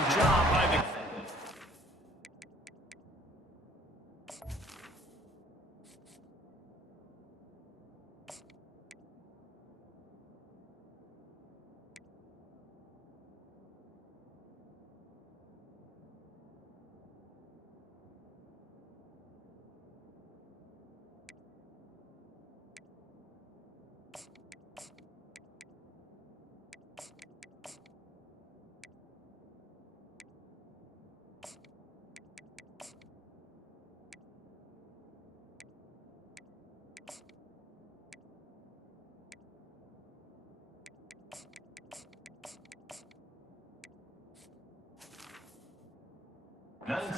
Excellent job by the...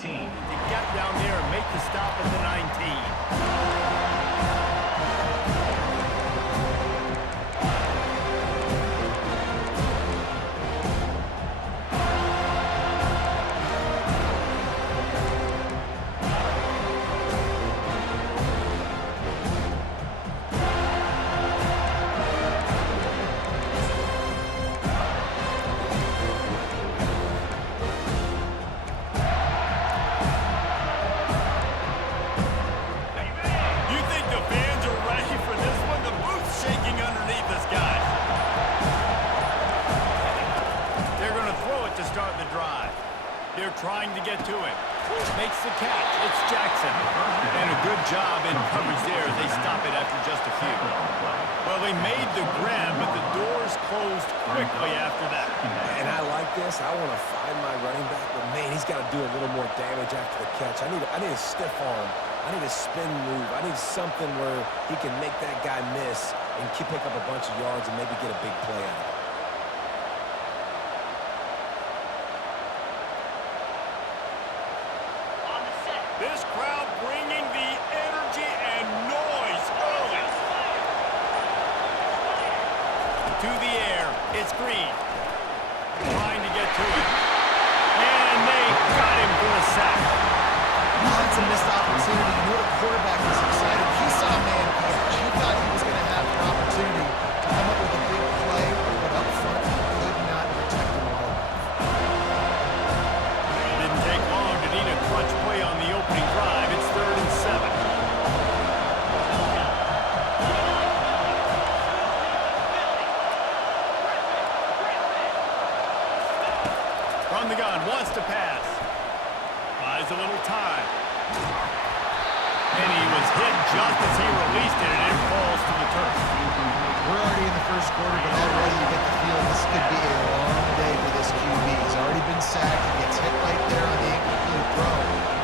To get down there and make the stop at the 19. They're trying to get to him. Makes the catch. It's Jackson. And a good job in coverage there. They stop it after just a few. Well, they made the grab, but the doors closed quickly after that. And I like this. I want to find my running back, but man, he's got to do a little more damage after the catch. I need a stiff arm. I need a spin move. I need something where he can make that guy miss and pick up a bunch of yards and maybe get a big play out of it. This crowd bringing the energy and noise early. To the air, it's Green. Trying to get to it. And they got him for a sack. Oh, that's a missed opportunity. You know the quarterback was excited. He saw man coverage. He thought he was going to have an opportunity to come up with a big play, but up front he could not protect him well enough. Didn't take long to need a clutch play on the opening drive. It's 3rd and 7. From the gun, wants to pass. Buys a little time. And he was hit just as he released it, and it falls to the turf. We're already in the first quarter, but already you get the feeling this could be a long day for this QB. He's already been sacked. He gets hit right there on the incomplete throw.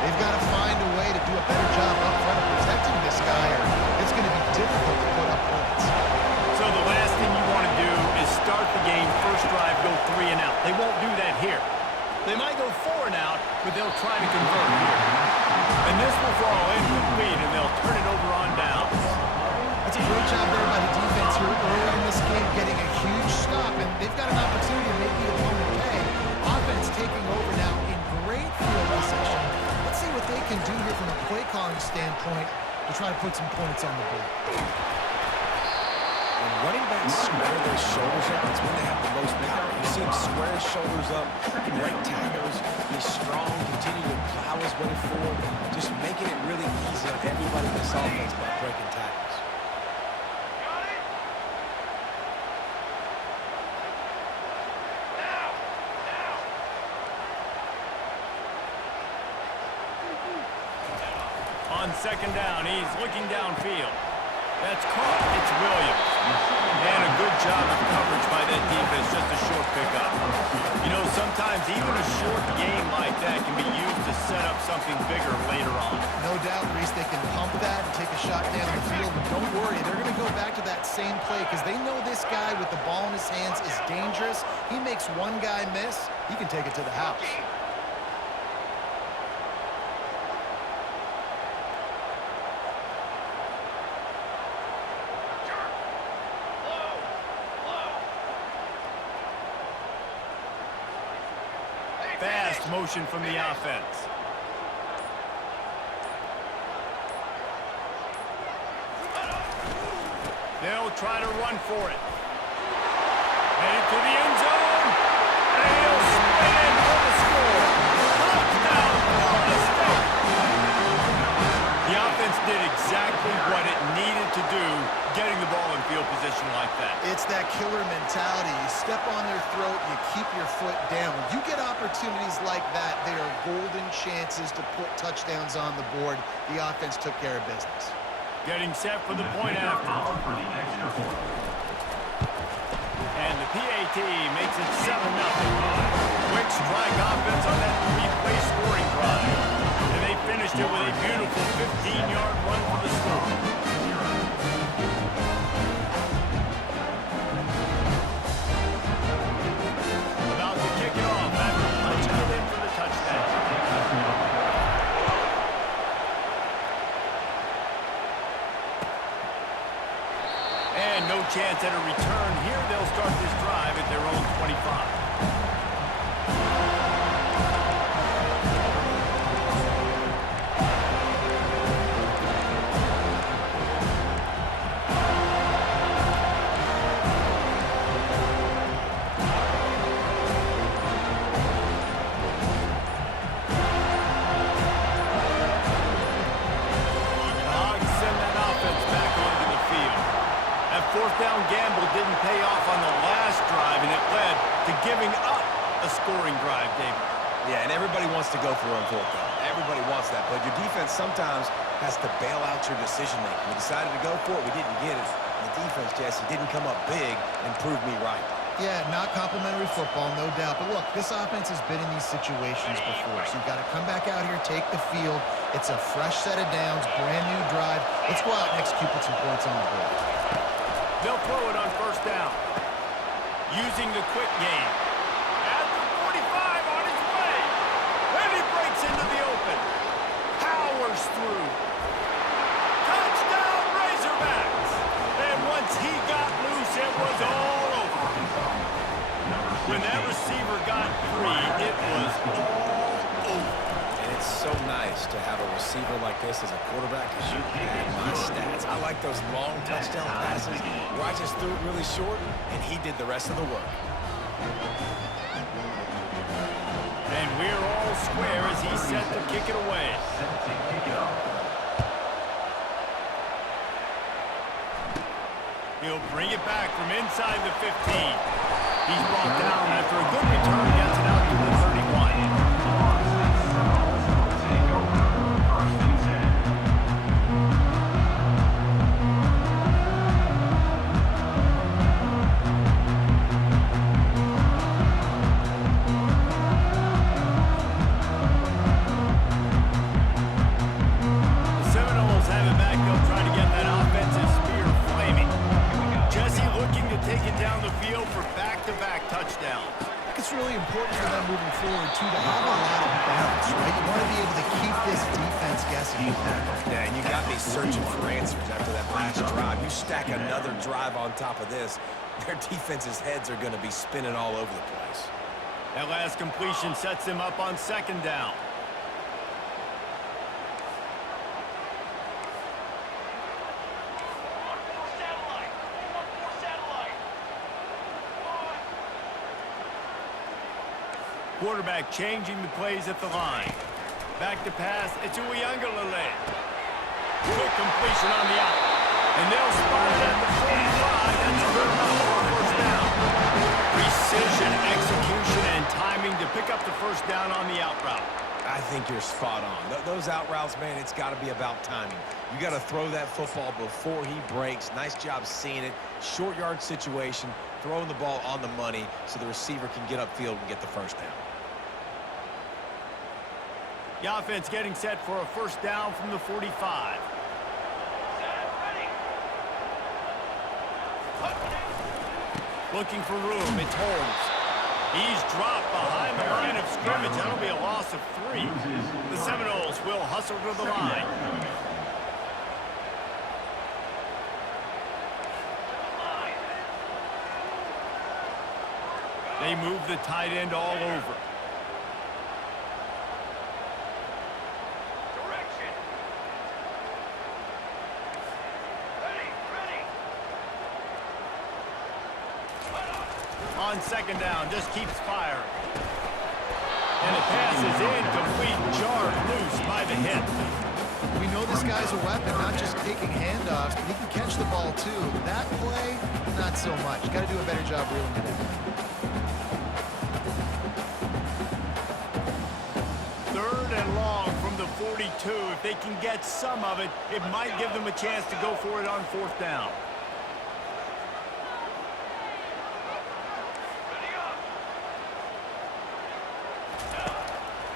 They've got to find a way to do a better job up front of protecting this guy, or it's going to be difficult to put up points. So the last thing you want to do is start the game, first drive, go 3 and out. They won't do that here. They might go 4 and out, but they'll try to convert here. And this will fall incomplete, and they'll turn it over on downs. That's a great job there by the defense here early in this game, getting a huge stop, and they've got an opportunity to make the opponent pay. Offense taking over now in great field position. Let's see what they can do here from a play calling standpoint to try to put some points on the board. When running backs square their shoulders up, it's when they have the most power. You see him square his shoulders up, break tackles, he's strong, continue to plow his way forward, just making it really easy on everybody in this offense by breaking tackles. On 2nd down, he's looking downfield. That's caught. It's Williams. And a good job of coverage by that defense, just a short pickup. You know, sometimes even a short game like that can be used to set up something bigger later on. No doubt, Reese, they can pump that and take a shot down the field. And don't worry, they're going to go back to that same play because they know this guy with the ball in his hands is dangerous. He makes one guy miss, he can take it to the house. Fast motion from the offense. They'll try to run for it. Headed to the end zone. And he'll spin in for the score. like that, they are golden chances to put touchdowns on the board. The offense took care of business. Getting set for the point after. And the PAT makes it 7-0. Quick strike offense on that three-play scoring drive. And they finished it with a beautiful 15-yard run for the score. About to kick it off after punching it in for the touchdown. And no chance at a return here. They'll start this drive at their own 25. Fourth down gamble didn't pay off on the last drive, and it led to giving up a scoring drive, David. Yeah, and everybody wants to go for it on fourth down. Everybody wants that, but your defense sometimes has to bail out your decision-making. We decided to go for it. We didn't get it. The defense, Jesse, didn't come up big and prove me right. Yeah, not complimentary football, no doubt. But look, this offense has been in these situations before, so you've got to come back out here, take the field. It's a fresh set of downs, brand new drive. Let's go out and execute, put some points on the board. They'll throw it on first down. Using the quick game. At the 45 on his way. And he breaks into the open. Powers through. Touchdown Razorbacks. And once he got loose, it was all over. When that receiver got free, it was all over. It's so nice to have a receiver like this as a quarterback because you had my stats. I like those long touchdown passes where I just threw it really short and he did the rest of the work. And we're all square as he's set to kick it away. He'll bring it back from inside the 15. He's brought down after a good return, gets it out to the 31. It's really important for them moving forward, too, to have a lot of balance, right? You want to be able to keep this defense guessing. Yeah, and you got me searching for answers after that last drive. You stack another drive on top of this, their defense's heads are going to be spinning all over the place. That last completion sets them up on second down. Quarterback changing the plays at the line. Back to pass. It's Uiagalelei. Quick completion on the out. And they'll spot it at the 45. That's good enough for a first down. Precision, execution, and timing to pick up the first down on the out route. I think you're spot on. Those out routes, man, it's got to be about timing. You got to throw that football before he breaks. Nice job seeing it. Short yard situation, throwing the ball on the money so the receiver can get upfield and get the first down. The offense getting set for a first down from the 45. Looking for room. It's Holmes. He's dropped behind the line of scrimmage. That'll be a loss of 3. The Seminoles will hustle to the line. They move the tight end all over. On second down, just keeps firing. And the pass is incomplete, jarred loose by the hit. We know this guy's a weapon, not just taking handoffs, but he can catch the ball too. That play, not so much. Got to do a better job reeling it in. 42. If they can get some of it, it might give them a chance to go for it on 4th down.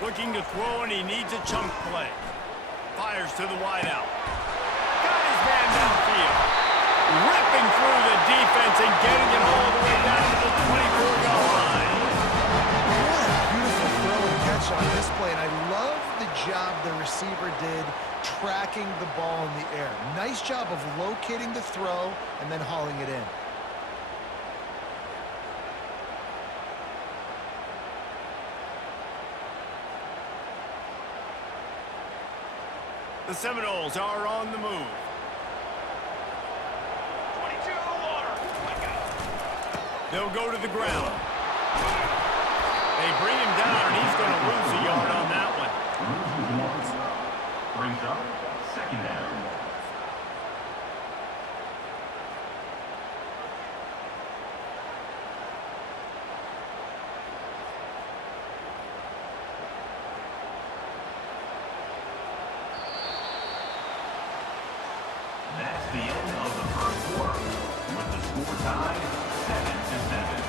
Looking to throw, and he needs a chunk play. Fires to the wideout. Got his man downfield. Ripping through the defense and getting it all the way down to the 24-yard line. What a beautiful throw and catch on this play, and I love the job the receiver did tracking the ball in the air. Nice job of locating the throw and then hauling it in. The Seminoles are on the move. 22 water. They'll go to the ground. They bring him down, and he's going to lose a yard on that one. Brings up 2nd down. That's the end of the first quarter, with the score tied 7-7.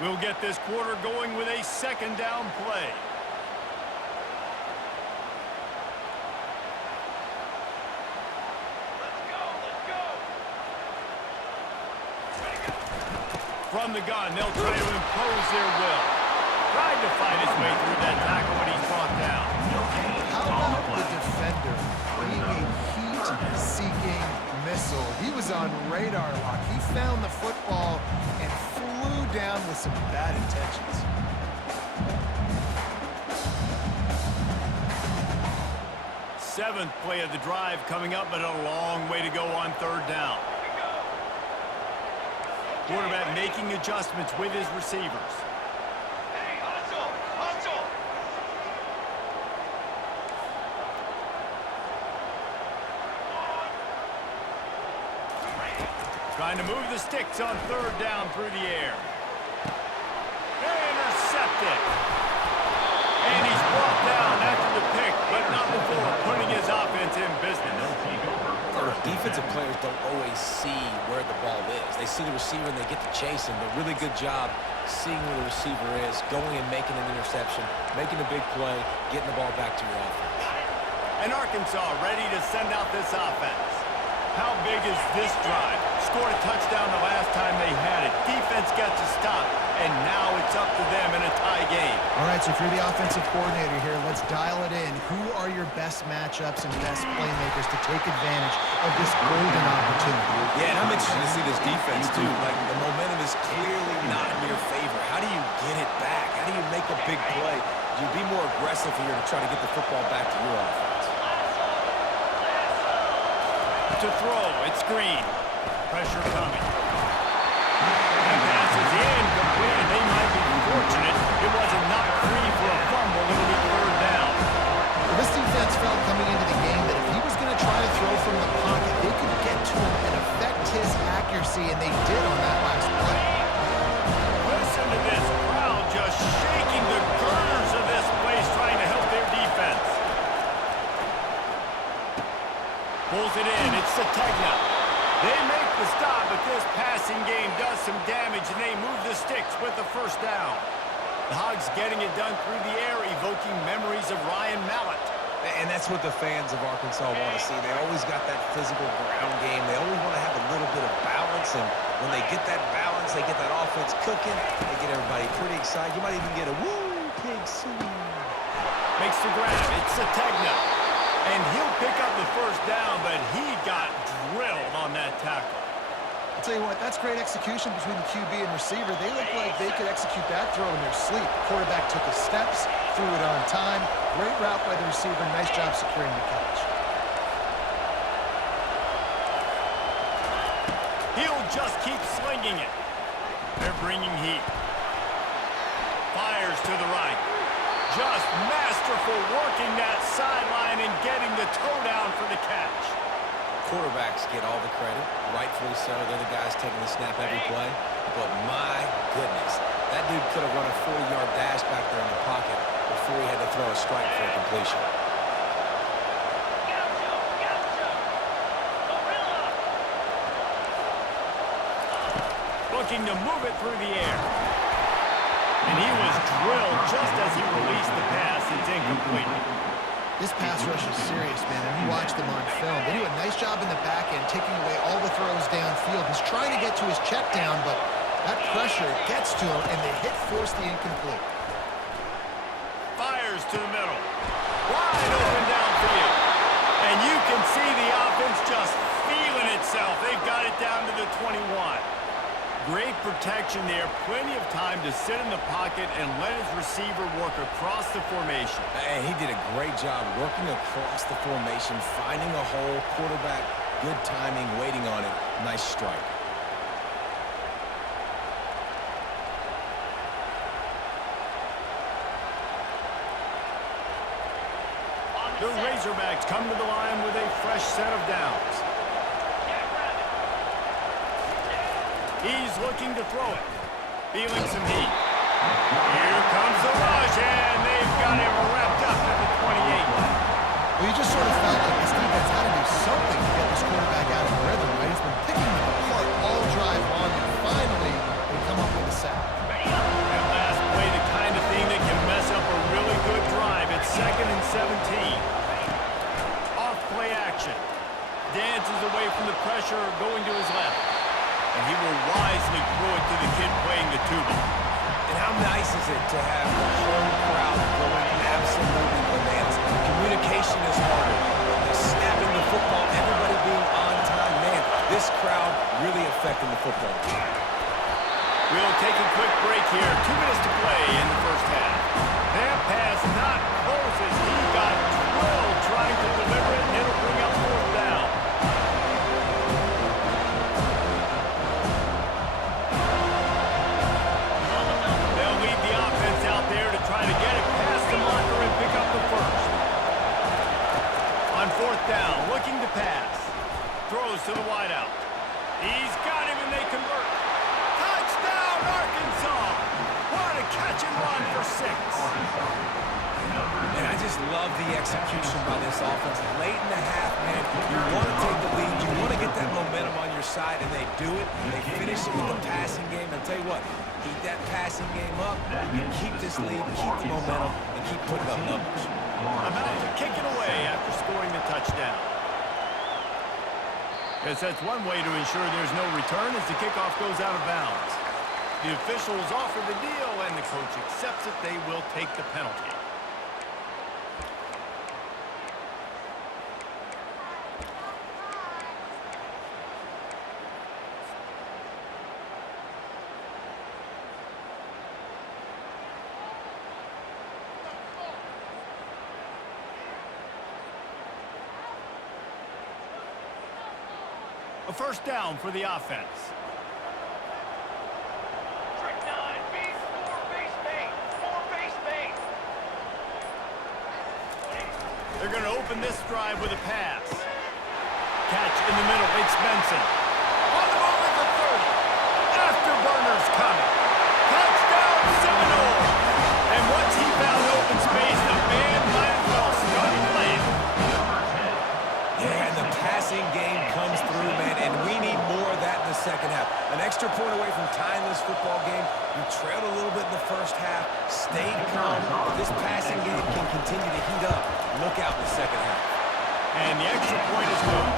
We'll get this quarter going with a 2nd down play. From the gun, they'll try to impose their will. Tried to fight his way through that tackle when he's brought down. How about the defender being a heat-seeking missile? He was on radar lock. He found the football and flew down with some bad intentions. Seventh play of the drive coming up, but a long way to go on 3rd down. Quarterback making adjustments with his receivers. Hey, hustle, hustle. Trying to move the sticks on 3rd down through the air. Intercepted. And he's brought down after the pick, but not before putting his offense in business. Defensive players don't always see where the ball is. They see the receiver and they get to chase him. But really good job seeing where the receiver is, going and making an interception, making a big play, getting the ball back to your offense. And Arkansas ready to send out this offense. How big is this drive? Scored a touchdown the last time they had it. Defense got to stop, and now it's up to them in a tie game. All right, so if you're the offensive coordinator here, let's dial it in. Who are your best matchups and best playmakers to take advantage of this golden opportunity? Yeah, and I'm interested to see this defense, too. Like, the momentum is clearly not in your favor. How do you get it back? How do you make a big play? You be more aggressive here to try to get the football back to your offense. To throw, it's Green. Pressure coming. And passes incomplete, and they might be fortunate it wasn't knocked free for a fumble. It'll be 3rd down. Well, this defense felt coming into the game that if he was going to try to throw from the pocket, they could get to him and affect his accuracy, and they did on that last play. Listen to this crowd just shaking the girders of this place, trying to help their defense. Pulls it in. It's Sategna. They make the stop, but this passing game does some damage, and they move the sticks with the 1st down. The Hogs getting it done through the air, evoking memories of Ryan Mallett. And that's what the fans of Arkansas want to see. They always got that physical ground game. They always want to have a little bit of balance, and when they get that balance, they get that offense cooking, they get everybody pretty excited. You might even get a woo, pig swing. Makes the grab. It's Sategna. And he'll pick up the 1st down, but he got drilled on that tackle. I'll tell you what, that's great execution between the QB and receiver. They look like they could execute that throw in their sleep. Quarterback took his steps, threw it on time. Great route by the receiver. Nice job securing the catch. He'll just keep slinging it. They're bringing heat. Fires to the right. Just masterful working that sideline and getting the toe down for the catch. quarterbacks get all the credit, rightfully so. They're the guys taking the snap every play. But my goodness, that dude could have run a 40-yard dash back there in the pocket before he had to throw a strike for a completion. Looking to move it through the air. And he was drilled just as he released the pass. It's incomplete. This pass rush is serious, man, and you watch them on film. They do a nice job in the back end, taking away all the throws downfield. He's trying to get to his check down, but that pressure gets to him, and the hit forced the incomplete. Fires to the middle. Wide open downfield. And you can see the offense just feeling itself. They've got it down to the 21. Great protection there. Plenty of time to sit in the pocket and let his receiver work across the formation. And he did a great job working across the formation, finding a hole, quarterback, good timing, waiting on it. Nice strike. The Razorbacks come to the line with a fresh set of downs. He's looking to throw it. Feeling some heat. Here comes the rush, and they've got him wrapped up at the 28. Well, you just sort of felt like this defense had to do something to get this quarterback out of the rhythm, right? He's been picking them apart all drive long, and finally they come up with a sack. That last play, the kind of thing that can mess up a really good drive. It's 2nd and 17. Off play action. Dances away from the pressure, going to his left. And he will wisely throw it to the kid playing the tuba. And how nice is it to have the home crowd going absolutely bananas? Communication is harder. They're snapping the football, everybody being on time. Man, this crowd really affecting the football game. We'll take a quick break here. 2 minutes to play in the first half. That pass not close as he got drilled trying to deliver it, and it'll bring up 4th down. They'll lead the offense out there to try to get it past the marker and pick up the first. On 4th down, looking to pass. Throws to the wideout. He's got him, and they convert. Touchdown, Arkansas! What a catch and run for 6. And I just love the execution by this offense. Late in the half, man, you want to take the lead. You want to get that momentum on your side, and they do it. They finish it with the passing game. I'll tell you what, keep that passing game up. You keep this lead, keep the momentum, and keep putting up numbers. About to kick it away after scoring the touchdown. Yes, that's one way to ensure there's no return as the kickoff goes out of bounds. The officials offer the deal, and the coach accepts it. They will take the penalty. A first down for the offense. They're going to open this drive with a pass. Catch in the middle. It's Benson. On the move at the 30. Afterburners coming. Touchdown, Seminole. And once he found open space, the band might as well start playing. Yeah, and the passing game comes through, man, and we need more of that in the second half. An extra point away from tying this football game. You trailed a little bit in the first half, stayed calm, but this passing game can continue to heat up. Look out in the second half. And the extra point is good.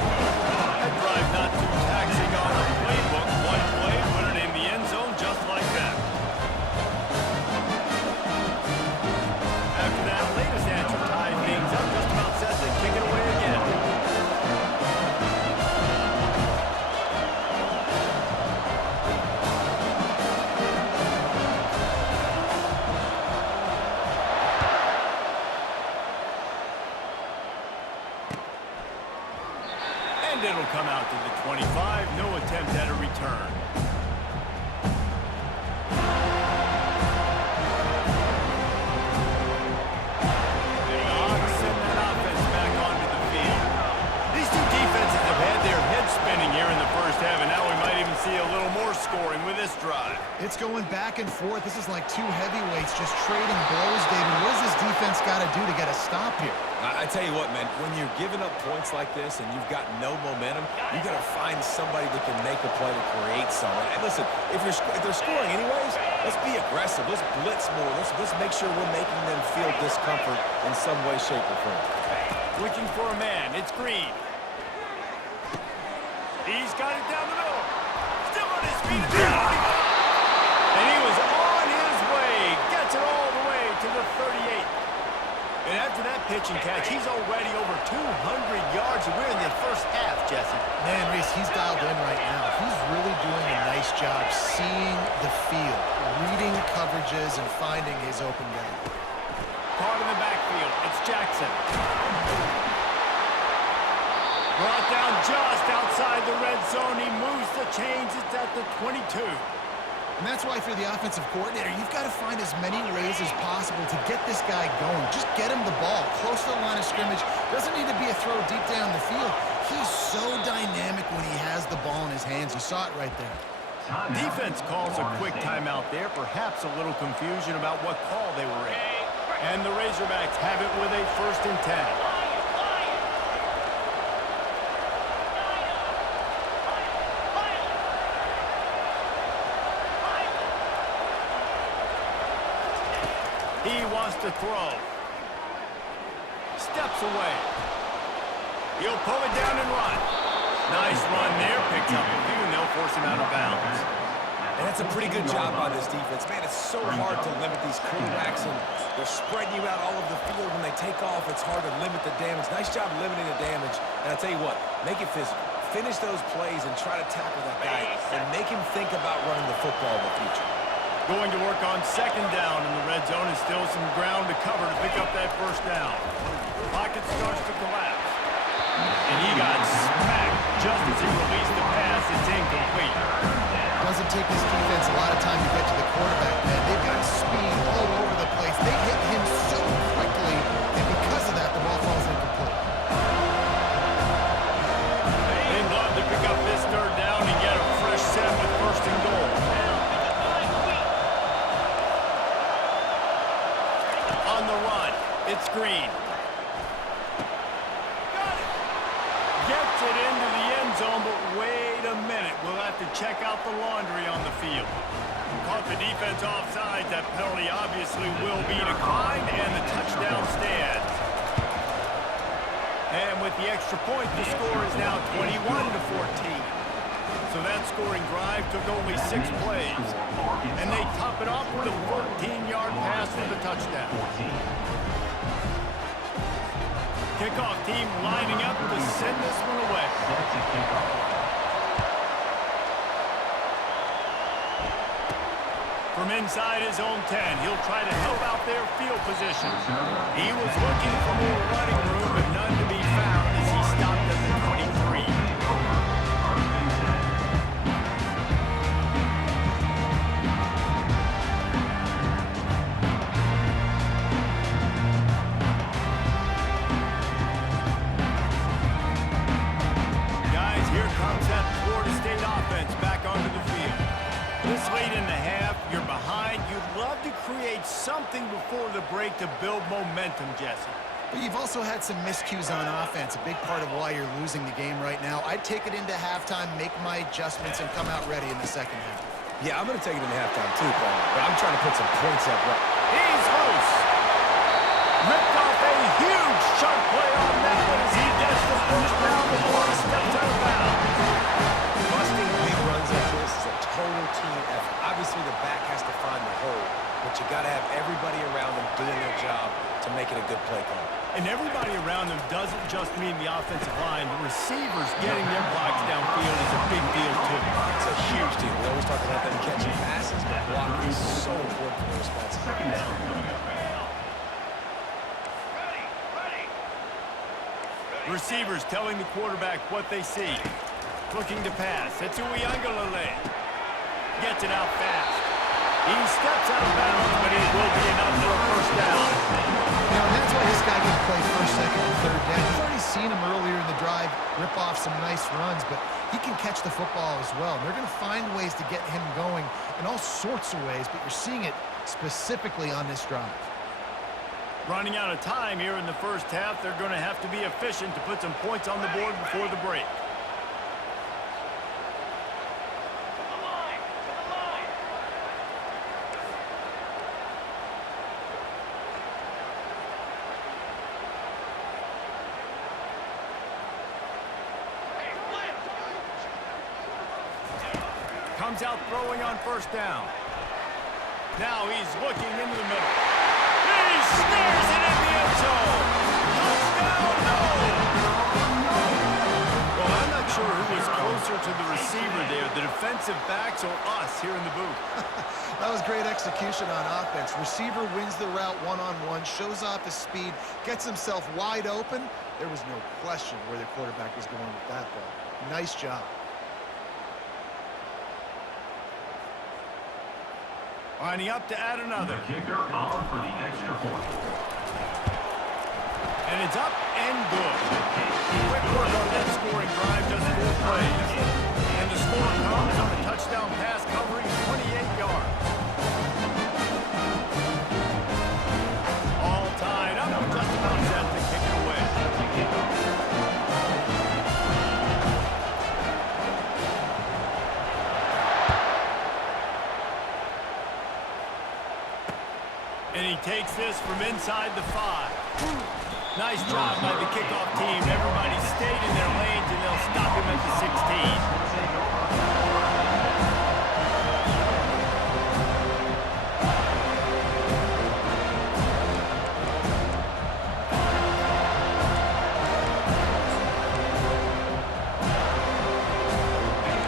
That drive not too taxing on the playbook. One play, put it in the end zone just like that. After that latest answer tied things up, just about set to kick it away again. And it'll come out to the 25. scoring with this drive. It's going back and forth. This is like two heavyweights just trading blows, David. What does this defense got to do to get a stop here? I tell you what, man, when you're giving up points like this and you've got no momentum, you got to find somebody that can make a play to create something. And listen, if they're scoring anyways, let's be aggressive. Let's blitz more. Let's make sure we're making them feel discomfort in some way, shape, or form. Looking for a man. It's Green. He's got it down the middle. Still on his feet. And he was on his way. Gets it all the way to the 38. And after that pitch and catch, he's already over 200 yards. And we're in the first half, Jesse. Man, Reese, he's dialed in right now. He's really doing a nice job seeing the field, reading coverages, and finding his open guy. Caught in the backfield. It's Jackson. Brought down just outside the red zone. He moves the chains. It's at the 22. And that's why, if you're the offensive coordinator, you've got to find as many ways as possible to get this guy going. Just get him the ball close to the line of scrimmage. Doesn't need to be a throw deep down the field. He's so dynamic when he has the ball in his hands. You saw it right there. Defense calls a quick timeout there. Perhaps a little confusion about what call they were in. And the Razorbacks have it with a 1st and 10. He wants to throw. Steps away. He'll pull it down and run. Nice run there. Picks up a few, and they'll force him out of bounds. And that's a pretty good job by this defense. Man, it's so hard to limit these quarterbacks, and they're spreading you out all over the field. When they take off, it's hard to limit the damage. Nice job limiting the damage. And I tell you what, make it physical. Finish those plays and try to tackle that guy and make him think about running the football in the future. Going to work on 2nd down in the red zone, and still some ground to cover to pick up that 1st down. Pocket starts to collapse. And he got smacked just as he released the pass. It's incomplete. Doesn't take this defense a lot of time to get to the quarterback, man. They've got speed all over the place. They hit him so quickly, and because of that, the ball falls incomplete. They'd love to pick up this 3rd down and get a fresh set with 1st and goal. On the run, it's Green. Got it. Gets it into the end zone, but wait a minute. We'll have to check out the laundry on the field. Caught the defense offside. That penalty obviously will be declined, and the touchdown stands. And with the extra point, the score is now 21-14. So that scoring drive took only 6 plays. And they top it off with a 14-yard pass for the touchdown. Kickoff team lining up to send this one away. From inside his own 10, he'll try to help out their field position. He was looking for more running room, but none to be found as he stopped at the 23. Guys, here comes that Florida State offense back onto the field. This late in the half, you're behind. You'd love to create something before the break to build momentum, Jesse. But you've also had some miscues on offense, a big part of why you're losing the game right now. I'd take it into halftime, make my adjustments, and come out ready in the 2nd half. Yeah, I'm going to take it into halftime too, Paul, but I'm trying to put some points up. He's loose. Ripped off a huge sharp play on that one as he gets the 1st down before he steps out of bounds. Busting big runs like this is a total team effort. Obviously, the back has to find the hole, but you got to have everybody around them doing their job to make it a good play call. And everybody around them doesn't just mean the offensive line. The receivers getting their blocks downfield is a big deal, too. It's a huge deal. We always talk about them catching passes, but blocking is so important for their responsibility. Receivers telling the quarterback what they see. Looking to pass. It's Uiagalelei. Gets it out fast. He steps out of bounds, but it will be enough for a 1st down. Now, and that's why this guy can play 1st, 2nd, and 3rd down. You've already seen him earlier in the drive rip off some nice runs, but he can catch the football as well. They're going to find ways to get him going in all sorts of ways, but you're seeing it specifically on this drive. Running out of time here in the first half, they're going to have to be efficient to put some points on the board before the break. Comes out throwing on first down. Now he's looking into the middle. He snares it in the end zone. Touchdown, no! Well, I'm not sure who was closer to the receiver there, the defensive backs or us here in the booth. That was great execution on offense. Receiver wins the route one-on-one, shows off his speed, gets himself wide open. There was no question where the quarterback was going with that ball. Nice job. Lining up to add another. The kicker on for the extra point. And it's up and good. Quick work on that scoring drive, just 4 plays. And the score comes on the touchdown pass covering 28 yards. All tied up and just about set to kick it away. And he takes this from inside the 5. Nice job by the kickoff team. Everybody stayed in their lanes, and they'll stop him at the 16.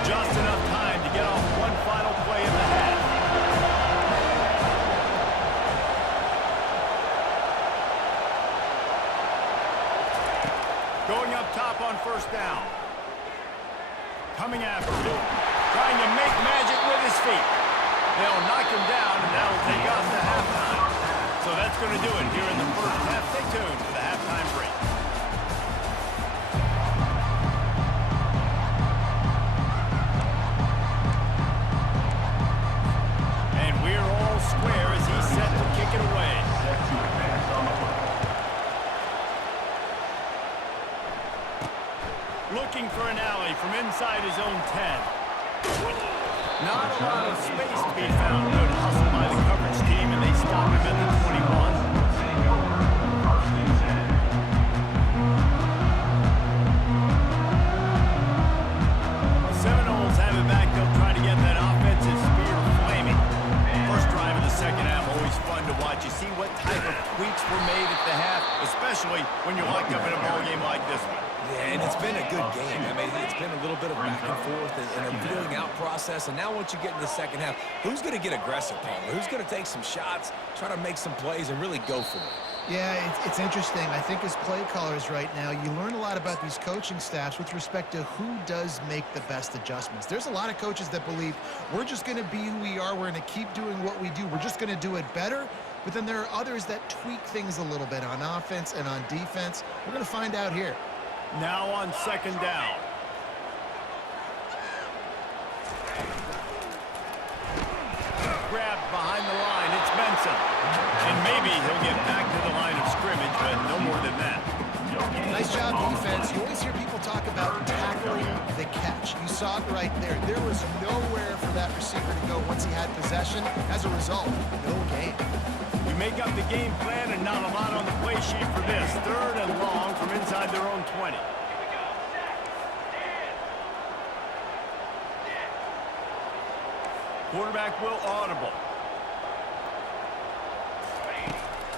Just enough time to get off one final play in the half. Going up top on first down. Coming after him. Trying to make magic with his feet. They'll knock him down, and that'll take us to halftime. So that's going to do it here in the first half. Stay tuned for the halftime break. And we're all square as he's set to kick it away. Set to advance on the play. Looking for an alley from inside his own 10. Not a lot of space to be found. Good hustle by the coverage team, and they stop him at the 21. First and 10. The Seminoles have it back. They'll try to get that offensive spear flaming. First drive of the second half, always fun to watch. You see what type of tweaks were made at the half, especially when you're locked up in a ball game like this one. Yeah, and it's been a good game. I mean, it's been a little bit of back and forth and a feeling out process. And now once you get in the second half, who's going to get aggressive, Palmer? Who's going to take some shots, try to make some plays, and really go for it? Yeah, it's interesting. I think as play callers right now, you learn a lot about these coaching staffs with respect to who does make the best adjustments. There's a lot of coaches that believe we're just going to be who we are. We're going to keep doing what we do. We're just going to do it better. But then there are others that tweak things a little bit on offense and on defense. We're going to find out here. Now on second down. Grabbed behind the line. It's Benson. And maybe he'll get back to the line of scrimmage, but no more than that. Nice job, defense. You always hear people talk about tackling the catch. You saw it right there. There was nowhere for that receiver to go once he had possession. As a result, no gain. You make up the game plan and not a lot on the play sheet for this. Third and long from inside their own 20. Quarterback will audible.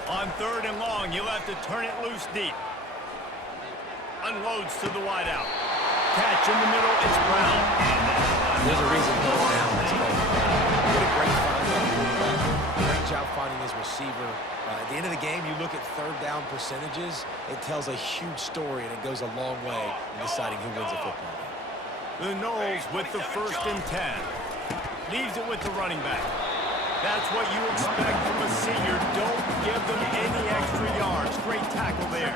On third and long, he'll have to turn it loose deep. Unloads to the wideout. Catch in the middle, it's Brown. There's a reason going down this call. What a great find by the quarterback. Great job finding his receiver. At the end of the game, you look at third down percentages. It tells a huge story, and it goes a long way in deciding who wins a football game. The Noles with the first and 10. Leaves it with the running back. That's what you expect from a senior. Don't give them any extra yards. Great tackle there.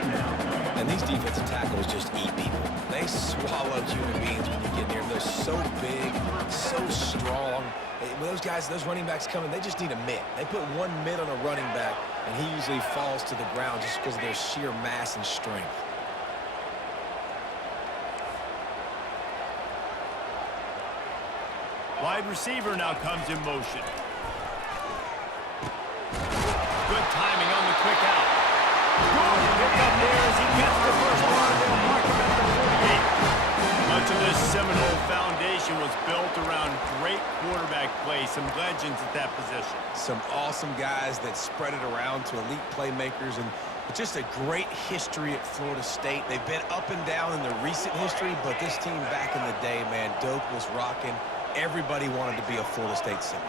And these defensive tackles just eat people. They swallow human beings when you get near them. They're so big, so strong. When those guys, those running backs come in, they just need a mitt. They put one mitt on a running back, and he usually falls to the ground just because of their sheer mass and strength. Wide receiver now comes in motion. Good timing on the quick out. Good pick up there as he gets the first one. They'll mark him at the 48. Much of this Seminole foundation was built around great quarterback play, some legends at that position. Some awesome guys that spread it around to elite playmakers, and just a great history at Florida State. They've been up and down in the recent history, but this team back in the day, man, Doak was rocking. Everybody wanted to be a Florida State Seminole.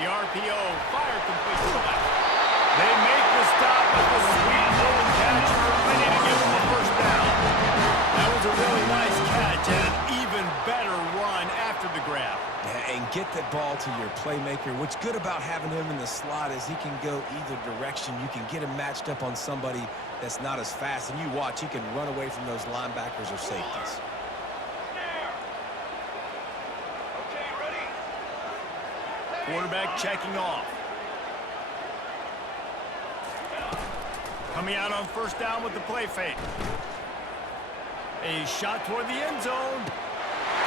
The RPO, fire complete to the left. They make the stop with the sweet rolling catch, ready to give them the first down. That was a really nice catch and an even better run after the grab. Yeah, and get that ball to your playmaker. What's good about having him in the slot is he can go either direction. You can get him matched up on somebody that's not as fast, and you watch, he can run away from those linebackers or safeties. Quarterback checking off. Coming out on first down with the play fake. A shot toward the end zone.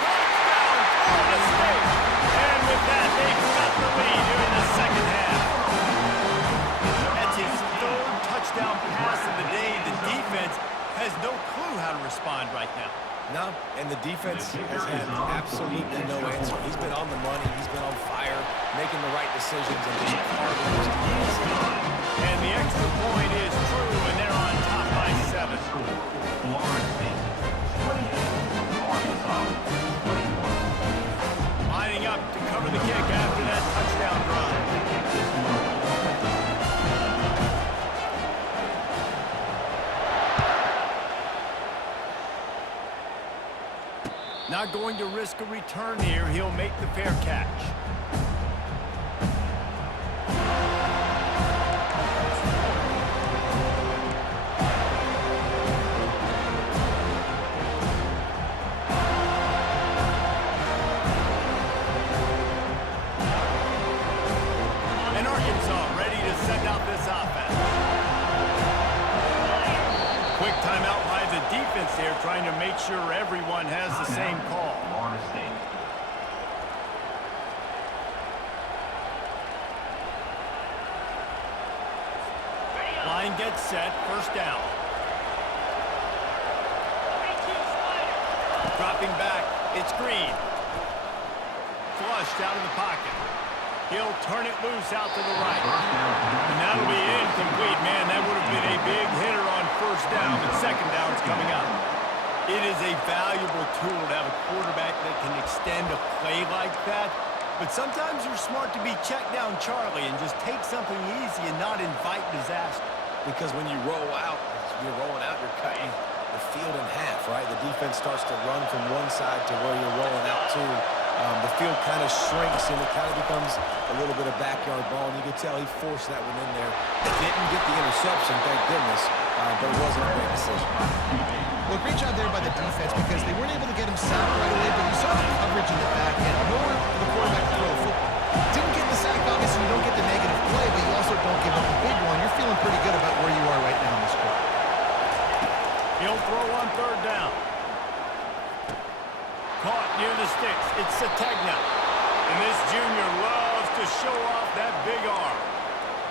Touchdown, Florida State. And with that, they've got the lead here in the second half. That's his third touchdown pass of the day. The defense has no clue how to respond right now. No, and the defense has had absolutely no answer. He's been on the money. He's been on fire, making the right decisions, and just carving his defense. And the extra point is true, and they're on top by 7. Lining up to cover the kick after that touchdown drive. Not going to risk a return here. He'll make the fair catch. And Arkansas ready to send out this offense. Quick timeout by the defense there, trying to make sure everyone has the same call. Line gets set, first down. Dropping back, it's Green. Flushed out of the pocket. He'll turn it loose out to the right. And that'll be incomplete. Man, that would have been a big hitter on first down, but second down's coming up. It is a valuable tool to have a quarterback that can extend a play like that. But sometimes you're smart to be check down Charlie and just take something easy and not invite disaster. Because when you roll out, you're rolling out, you're cutting the field in half, right? The defense starts to run from one side to where you're rolling out to. The field kind of shrinks, and it kind of becomes a little bit of backyard ball. And you can tell he forced that one in there. Didn't get the interception, thank goodness, but it wasn't a great decision. Well, great job there by the defense because they weren't able to get him sacked right away, but you saw the coverage in the back end. Nowhere for the quarterback to throw the football. Didn't get the sack, obviously you don't get the negative play, but you also don't give up the big one. You're feeling pretty good about where you are right now in this quarter. He'll throw on third down. Caught near the sticks. It's Sategna. And this junior loves to show off that big arm.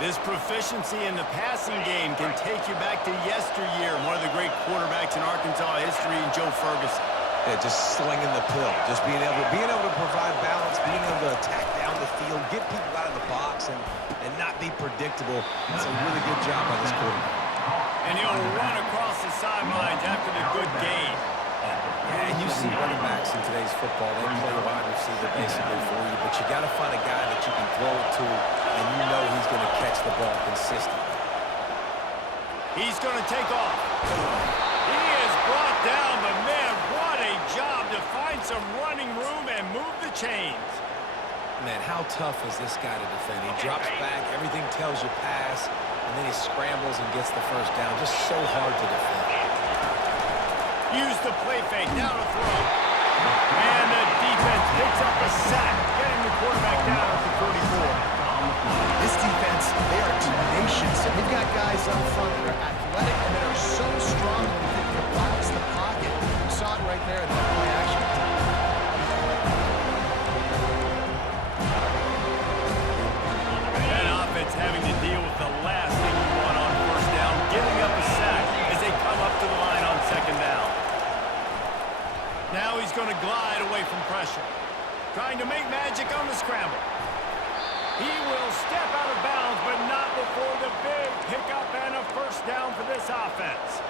This proficiency in the passing game can take you back to yesteryear. One of the great quarterbacks in Arkansas history, Joe Ferguson. Yeah, just slinging the pill, just being able to provide balance, being able to attack down the field, get people out of the box, and not be predictable. That's a really good job by this quarterback. And he'll run across the sidelines after the good gain. Yeah, and you see running backs in today's football, they play wide receiver basically for you, but you got to find a guy that you can throw it to, and you know he's going to catch the ball consistently. He's going to take off. He is brought down, but man, what a job to find some running room and move the chains. Man, how tough is this guy to defend? He drops back, everything tells you pass, and then he scrambles and gets the first down. Just so hard to defend. Use the play fake, now to throw. And the defense picks up a sack, getting the quarterback down at the 44. This defense, they are tenacious. And they've got guys up front that are athletic and that are so strong that they can collapse the pocket. You saw it right there in that play action. That offense having to deal with the last thing you want on first down, giving up a sack as they come up to the line on second down. Now he's going to glide away from pressure, trying to make magic on the scramble. He will step out of bounds, but not before the big pickup and a first down for this offense.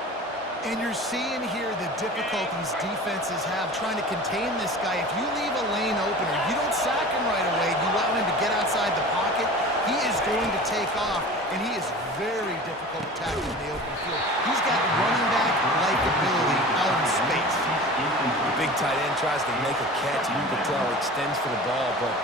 And you're seeing here the difficulties defenses have trying to contain this guy. If you leave a lane open or you don't sack him right away, you allow him to get outside the pocket, he is going to take off, and he is very difficult to tackle in the open field. He's got running back-like ability out in space. The big tight end tries to make a catch, and you can tell extends for the ball, but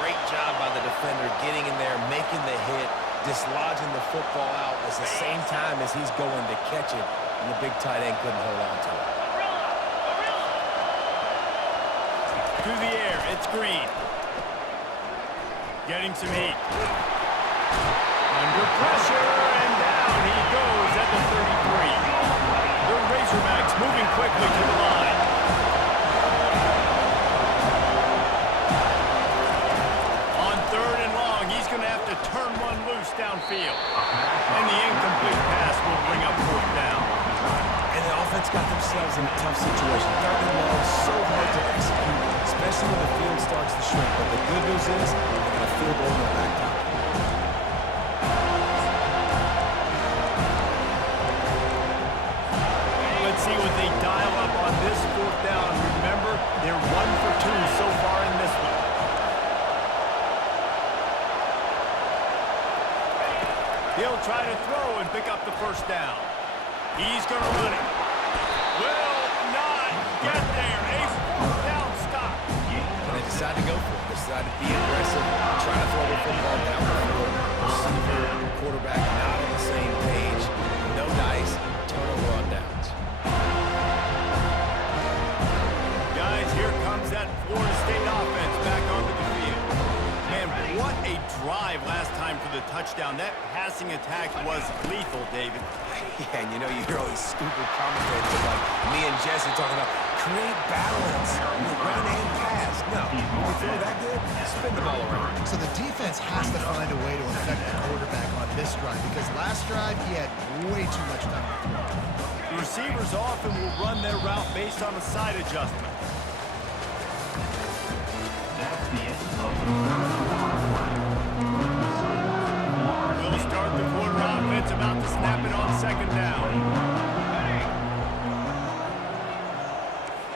great job by the defender getting in there, making the hit, dislodging the football out at the same time as he's going to catch it, and the big tight end couldn't hold on to it. Through the air, it's Green. Getting some heat. Under pressure, and down he goes at the 33. The Razorbacks moving quickly to the line. On third and long, he's going to have to turn one loose downfield. And the incomplete pass will bring up fourth down. And the offense got themselves in a tough situation. Third and long, so hard to execute, especially when the field starts to shrink. But the good news is they got a field goal in their back pocket. Let's see what they dial up on this fourth down. Remember, they're 1 for 2 so far in this one. He'll try to throw and pick up the first down. He's going to run it. Will not get there. A fourth down stop. And they decide to go for it. They decide to be aggressive, try to throw the football down the field. Receiver, quarterback not on the same page. No dice, turnover on downs. Guys, here comes that Florida State offense back onto the field. Man, what a drive last time for the touchdown. That passing attack was lethal, David. Yeah, and you know, you hear all these stupid commentators like me and Jesse talking about create balance, run and pass. No, when you throw that good, spin the ball around. So the defense has to find a way to affect the quarterback on this drive because last drive he had way too much time to throw. The receivers often will run their route based on a side adjustment. That's the end of the third quarter. We'll start the quarter offense, about to snap it on second down.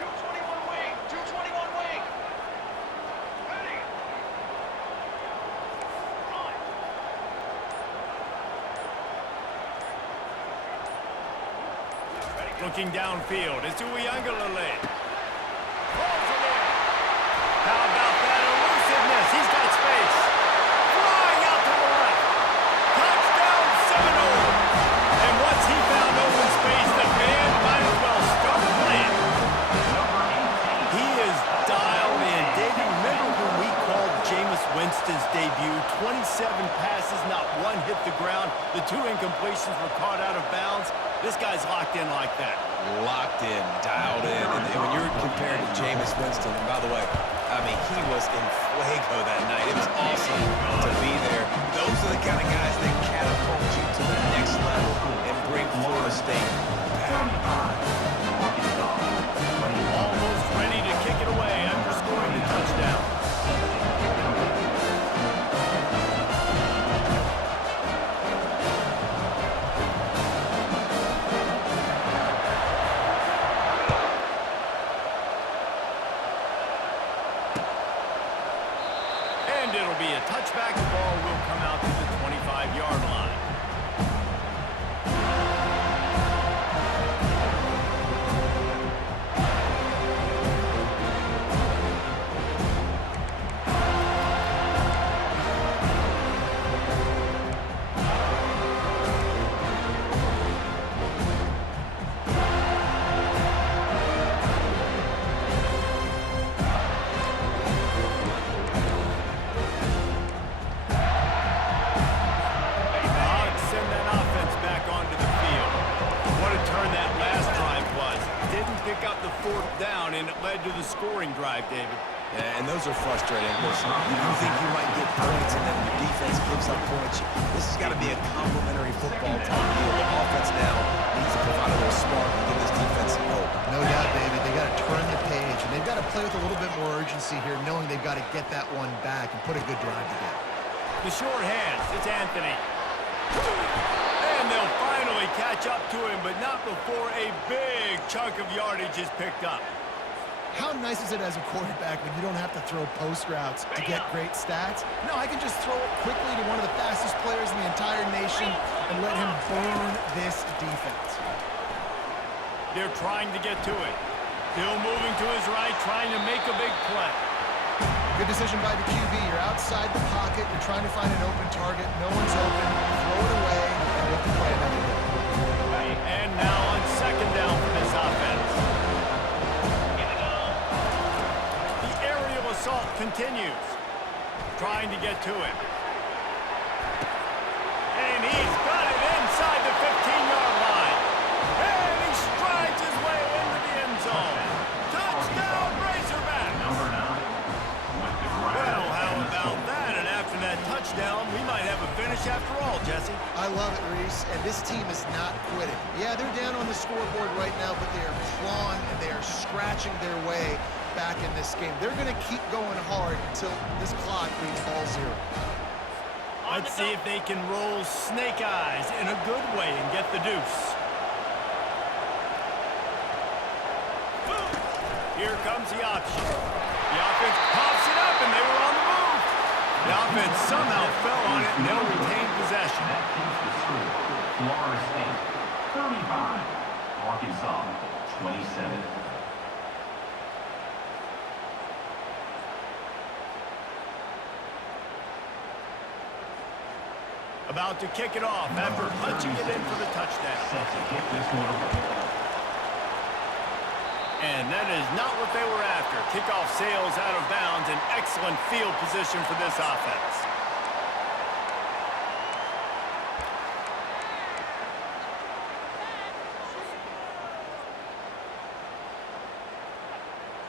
221 wing, 221 wing. Ready. Looking downfield, it's Uiagalelei. Pulls it in. How about that elusiveness? He's got space. Flying out to the left. Touchdown, Seminole. And once he found open space, the man might as well start playing. He is dialed in. David, remember when we called Jameis Winston's debut? 27 passes, not one hit the ground. The 2 incompletions were caught out of bounds. This guy's locked in like that. Locked in, dialed in. And when you're comparing to Jameis Winston, and by the way, I mean, he was in fuego that night. It was awesome to be there. Those are the kind of guys that catapult you to the next level and bring Florida State back. Almost ready to kick it away after scoring the touchdown. And it'll be a touchback. The ball will come out to the 25-yard line. pick up the 4th down, and it led to the scoring drive, David. Yeah, and those are frustrating. Listen, you think you might get points, and then your defense gives up points. This has got to be a complimentary football type deal. The offense now needs to provide a little spark and give this defense some hope. No doubt, baby. They got to turn the page, and they've got to play with a little bit more urgency here, knowing they've got to get that one back and put a good drive together. The short hands, it's Anthony. And they'll finally catch up to him, but not before a big chunk of yardage is picked up. How nice is it as a quarterback when you don't have to throw post routes to get great stats? No, I can just throw it quickly to one of the fastest players in the entire nation and let him burn this defense. They're trying to get to it. Still moving to his right, trying to make a big play. Good decision by the QB. You're outside the pocket. You're trying to find an open target. No one's open. Throw it away, and you have to play another day. And now on 2nd down for this offense. The aerial assault continues. Trying to get to him. And he's got it inside the 15-yard line. And he strides his way into the end zone. Touchdown, Razorback! Number 9. Well, how about that? And after that touchdown, we might have a finish after all, Jesse. I love it, Reese, and this team is not quitting. Yeah, they're down on the scoreboard right now, but they are clawing and they are scratching their way back in this game. They're going to keep going hard until this clock reads ball 0. Let's see if they can roll snake eyes in a good way and get the deuce. Here comes the option. The offense pops it up, and they were on the move. The offense somehow fell on it, and they'll retain possession. That keeps the score. Florida State 35. Arkansas 27. About to kick it off after punching it in for the touchdown. Set to kick this one away. And that is not what they were after. Kickoff sails out of bounds, an excellent field position for this offense.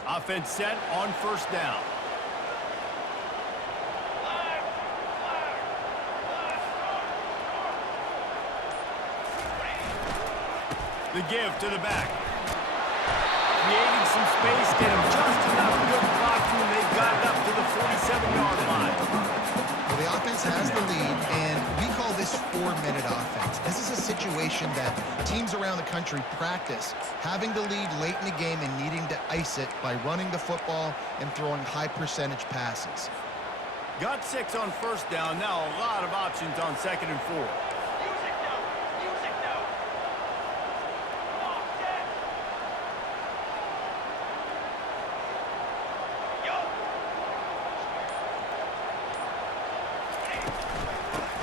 Offense set on 1st down. The give to the back. Creating some space, getting just enough good blocking, and they've got it up to the 47-yard line. Well, the offense has the lead, and we call this 4-minute offense. This is a situation that teams around the country practice, having the lead late in the game and needing to ice it by running the football and throwing high-percentage passes. Got 6 on 1st down, now a lot of options on 2nd and 4.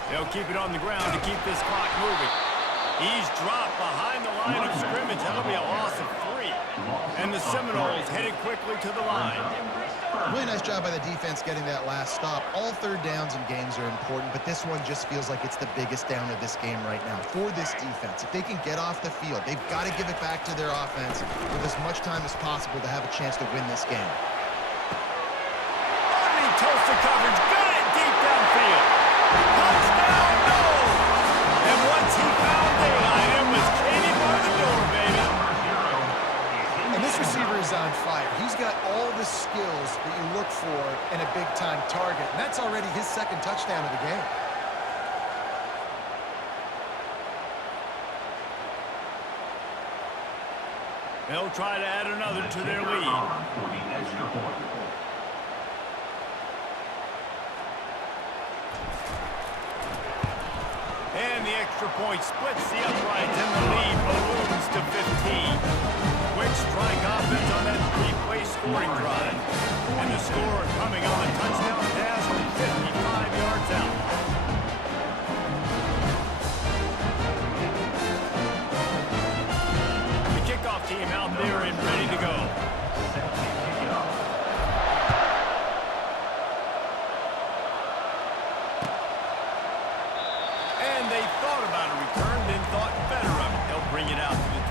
They'll keep it on the ground to keep this clock moving. He's dropped behind the line of scrimmage. That'll be a loss of 3. And the Seminoles headed quickly to the line. Really nice job by the defense getting that last stop. All 3rd downs in games are important, but this one just feels like it's the biggest down of this game right now for this defense. If they can get off the field, they've got to give it back to their offense with as much time as possible to have a chance to win this game. Underneath Tulsa coverage, got it deep downfield. Touchdown, no! And once he found daylight, it was Katie by the door, baby. And this receiver is on fire. He's got all the skills that you look for in a big-time target, and that's already his 2nd touchdown of the game. They'll try to add another to their lead. For the extra point. And the extra point splits the uprights, and the lead balloons to 15. Quick strike offense on that 3-play scoring drive. And the score coming on a touchdown pass from 55 yards out. The kickoff team out there and ready to go. And they thought about a return, then thought better of it. They'll bring it out to the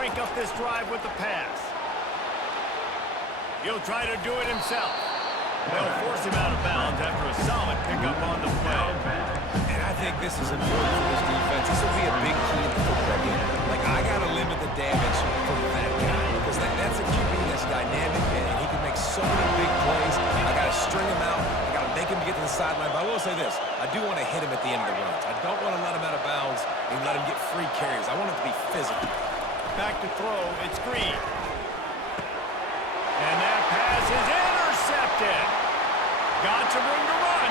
crank up this drive with the pass. He'll try to do it himself. They'll force him out of bounds after a solid pickup on the play. And I think this is important for this defense. This will be a big key in the football game. Like, I got to limit the damage from that guy because that's a QB that's dynamic and he can make so many big plays. I got to string him out. I got to make him get to the sideline. But I will say this. I do want to hit him at the end of the runs. I don't want to let him out of bounds and let him get free carries. I want it to be physical. Back to throw. It's Green. And that pass is intercepted. Got some room to run.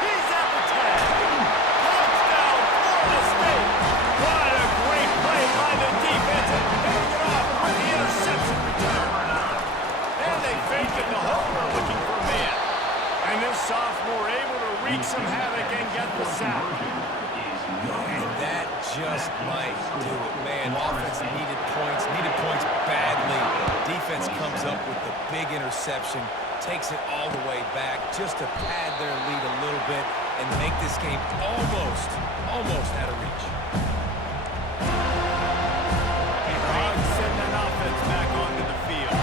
He's at the 10. Touchdown, Florida State. What a great play by the defense. And paying it off with the interception return. And they faked it. The holder looking for a man. And this sophomore able to wreak some havoc and get the sack. And that just might do it, man. Offense needed points badly. Defense comes up with the big interception, takes it all the way back just to pad their lead a little bit and make this game almost out of reach. Hogs send that offense back onto the field.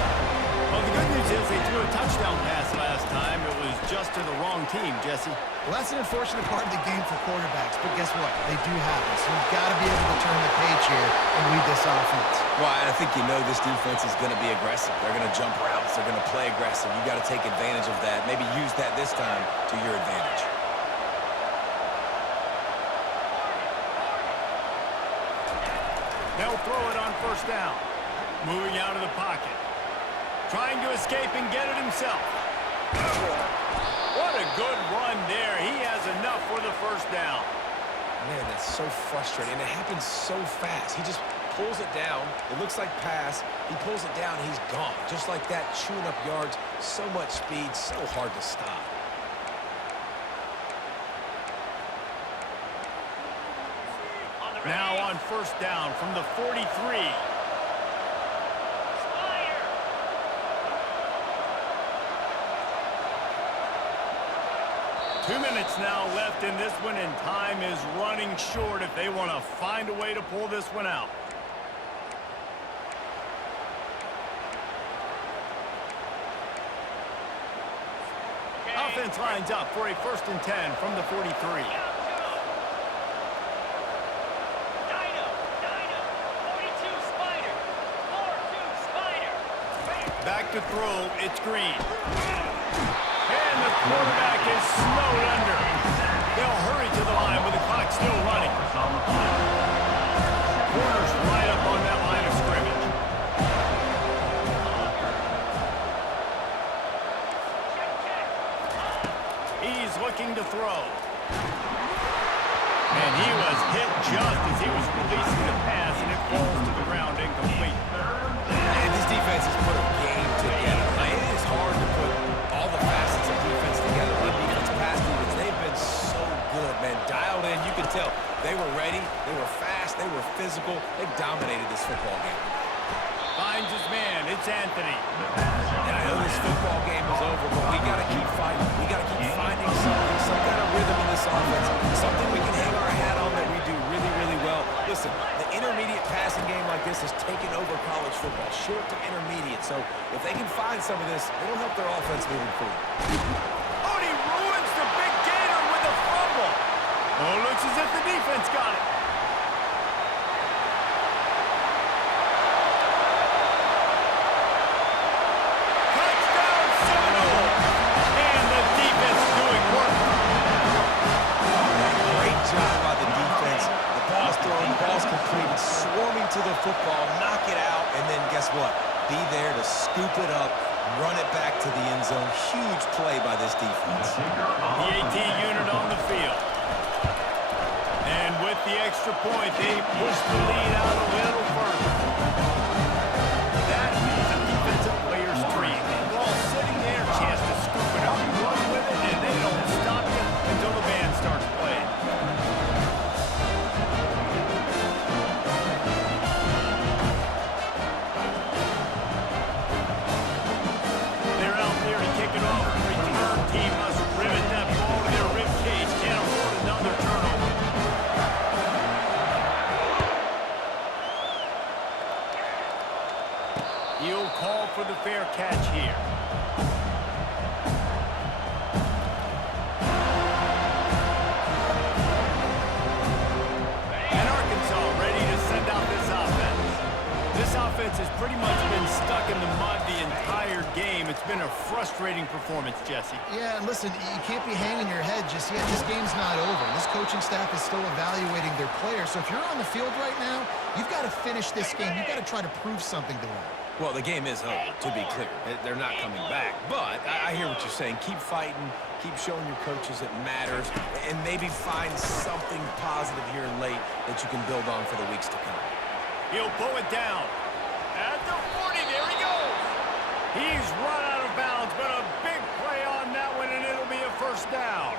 Well, the good news is they threw a touchdown pass last time. It was just to the wrong team, Jesse. Well, that's an unfortunate part of the game for quarterbacks, but guess what? They do happen, so you've got to be able to turn the page here and lead this offense. Well, I think you know this defense is going to be aggressive. They're going to jump routes. They're going to play aggressive. You've got to take advantage of that. Maybe use that this time to your advantage. They'll throw it on first down. Moving out of the pocket. Trying to escape and get it himself. What a good run there. He has enough for the first down. Man, that's so frustrating. And it happens so fast. He just pulls it down. It looks like pass. He pulls it down. He's gone. Just like that, chewing up yards. So much speed. So hard to stop. Now on first down from the 43. Spire. 2 minutes now left in this one, and time is running short if they want to find a way to pull this one out. Offense lines up for a 1st and 10 from the 43. Back to throw, it's Green. And the quarterback is snowed under. They'll hurry to the line with the clock still running. Corner's right up on that line of scrimmage. He's looking to throw. And he was hit just as he was releasing the pass, and it falls to the ground incomplete. And this defense has put a game together. Like, it is hard to put all the facets of defense together. On defense, pass defense, they've been so good, man. Dialed in, you can tell. They were ready, they were fast, they were physical. They dominated this football game. Finds his man, it's Anthony. And I know this football game is over, but we got to keep fighting. We got to keep finding something, some kind of rhythm in this offense, something we can hang our hat on that we do really, really well. Listen, the intermediate passing game like this has taken over college football, short to intermediate. So if they can find some of this, it'll help their offense moving forward. Oh, and he ruins the big gator with a fumble. Oh, looks as if the defense got it. Touchdown Seminoles. And the defense doing work. Great job by the defense. The ball's thrown, the ball's completed, swarming to the football, knock it out, and then guess what? Be there to scoop it up, run it back to the end zone. Huge play by this defense. The AT unit on the field. And with the extra point, they push the lead out a little further. That is a defensive player's dream. Ball sitting there, chance to scoop it up, run with it, and they don't stop you until the band starts playing. They're out there to kick it off. Return team must rivet that ball to their rib cage. Can't afford another turnover. a frustrating performance, Jesse. Yeah, and listen, you can't be hanging your head just yet. This game's not over. This coaching staff is still evaluating their players. So if you're on the field right now, you've got to finish this game. You've got to try to prove something to them. Well, the game is over, to be clear. They're not coming back. But I hear what you're saying. Keep fighting. Keep showing your coaches it matters. And maybe find something positive here in late that you can build on for the weeks to come. He'll pull it down. At the 40, there he goes. He's run out of bounds, but a big play on that one, and it'll be a first down.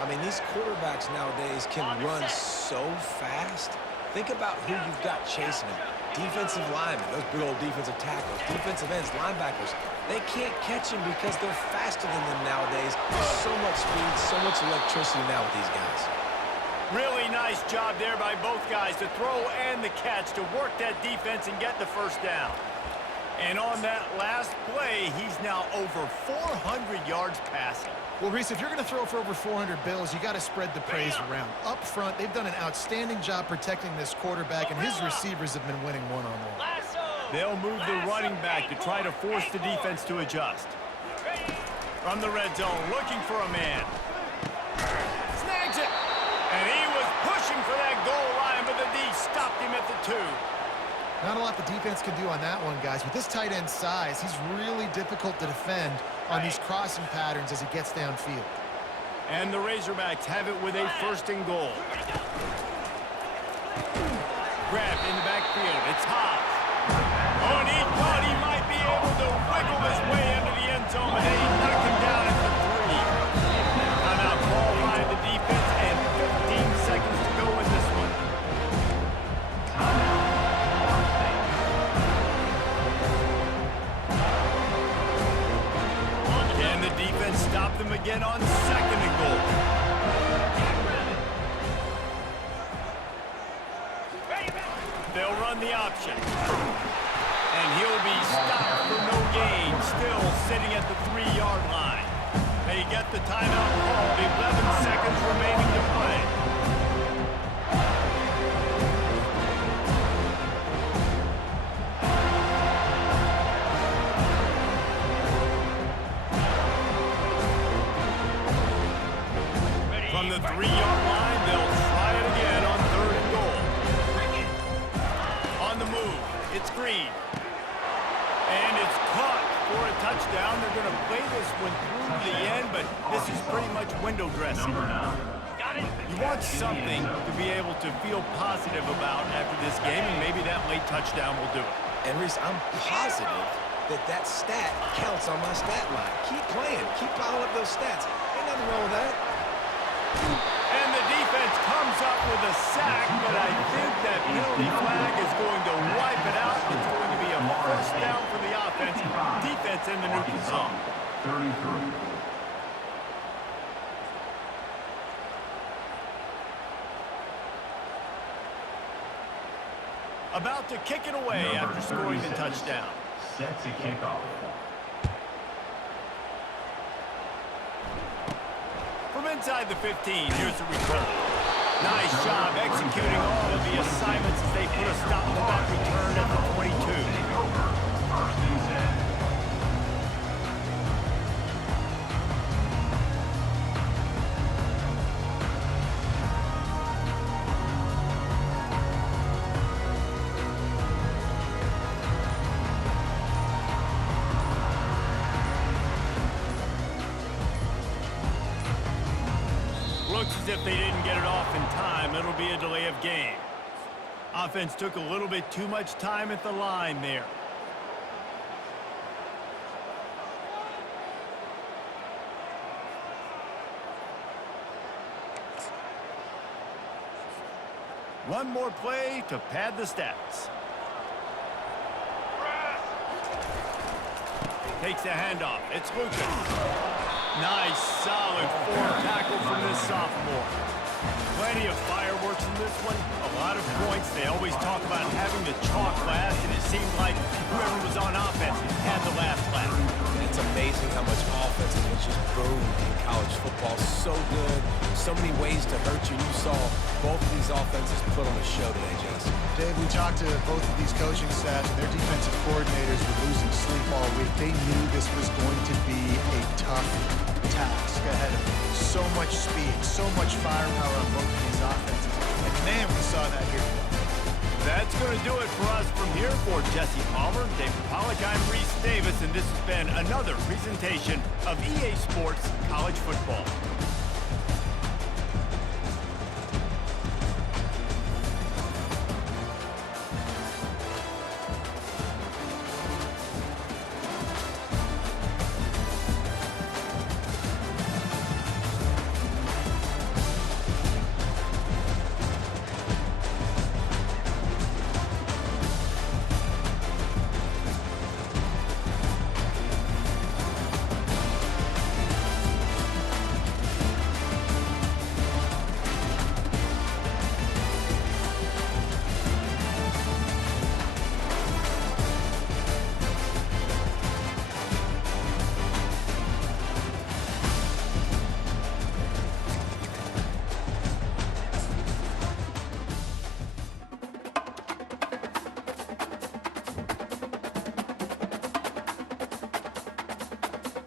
I mean, these quarterbacks nowadays can run so fast. Think about who you've got chasing them. Defensive linemen, those big old defensive tackles, defensive ends, linebackers. They can't catch them because they're faster than them nowadays. There's so much speed, so much electricity now with these guys. Really nice job there by both guys to throw and the catch to work that defense and get the first down. And on that last play, he's now over 400 yards passing. Well, Reese, if you're going to throw for over 400 bills, you got to spread the praise around. Up front, they've done an outstanding job protecting this quarterback, and his receivers have been winning one-on-one. They'll move the running back to try to force the defense to adjust. From the red zone, looking for a man. Snags it! And he was pushing for that goal line, but the D stopped him at the 2. Not a lot the defense can do on that one, guys. With this tight end size, he's really difficult to defend on these crossing patterns as he gets downfield. And the Razorbacks have it with a first and goal. Grabbed in the backfield. It's Hobbs. Oh, and he thought he might be able to wiggle his way into the end zone, but they knocked him down at the 3. Timeout call by the defense, and 15 seconds to go in this one. Can the defense stop them again on second and goal? They'll run the option. And he'll be stopped for no gain, still sitting at the 3-yard line. They get the timeout called, 11 seconds remaining to play. From the 3-yard line, they'll try it again on third and goal. On the move, it's Green. And it's caught for a touchdown. They're going to play this one through the end, but this is pretty much window dressing. You want something to be able to feel positive about after this game, and maybe that late touchdown will do it. And Reese, I'm positive that stat counts on my stat line. Keep playing. Keep piling up those stats. Ain't nothing wrong with that. And the defense comes up with a sack, but I think that penalty flag is going to wipe it out. It's going to be a first down for the offense. Defense in the neutral zone. 33. About to kick it away after scoring the touchdown. Set to kick off. From inside the 15, here's the return. Nice job executing all of the assignments as they put a stop to that return at the 22. First and 10. Looks as if they didn't get it off in time. It'll be a delay of game. Offense took a little bit too much time at the line there. One more play to pad the stats. Takes the handoff. It's Lucas. Nice, solid form tackle from this sophomore. Plenty of fireworks in this one. A lot of points. They always talk about having the chalk last, and it seemed like whoever was on offense had the last laugh. And it's amazing how much offense has been just boom in college football. So good. So many ways to hurt you. And you saw both of these offenses put on a show today, Jess. Dave, we talked to both of these coaching staffs, and their defensive coordinators were losing sleep all week. They knew this was going to be a tough task ahead of them. So much speed, so much firepower on both of these offenses. And man, we saw that here today. That's going to do it for us from here. For Jesse Palmer, David Pollack, I'm Reese Davis, and this has been another presentation of EA Sports College Football.